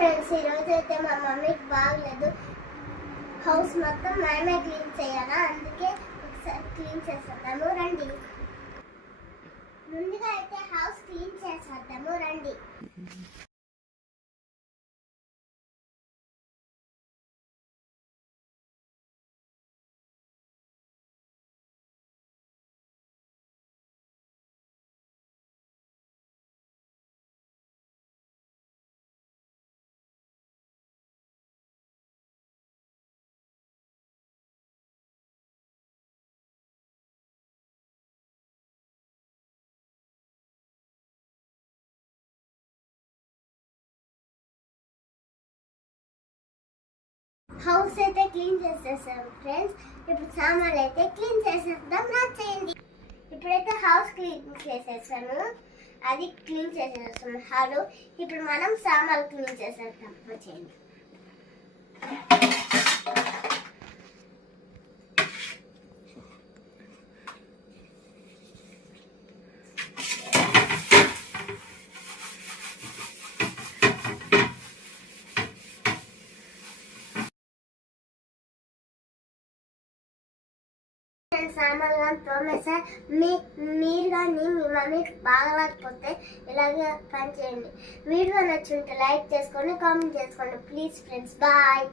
ఫ్రెండ్స్, ఈరోజు అయితే మా మమ్మీకి బాగలేదు. హౌస్ మొత్తం మేమే క్లీన్ చేయాలా, అందుకే ఒకసారి క్లీన్ చేసేద్దాము రండి. ముందుగా అయితే హౌస్ క్లీన్ చేసేద్దాము రండి. హౌస్ అయితే క్లీన్ చేసేసాం ఫ్రెండ్స్. ఇప్పుడు సామాన్లు అయితే క్లీన్ చేసేద్దాం చేయండి. ఇప్పుడైతే హౌస్ క్లీన్ చేసేసాను, అది క్లీన్ చేసేస్తాను హాలు. ఇప్పుడు మనం సామాన్లు క్లీన్ చేసేద్దాం చేయండి. సామాన్లు తోమేసా. మీరు కానీ మీ మమ్మీకి బాగలేకపోతే ఇలాగే పని చేయండి. వీడియో నచ్చుంటే లైక్ చేసుకోండి, కామెంట్ చేసుకోండి ప్లీజ్ ఫ్రెండ్స్. బాయ్.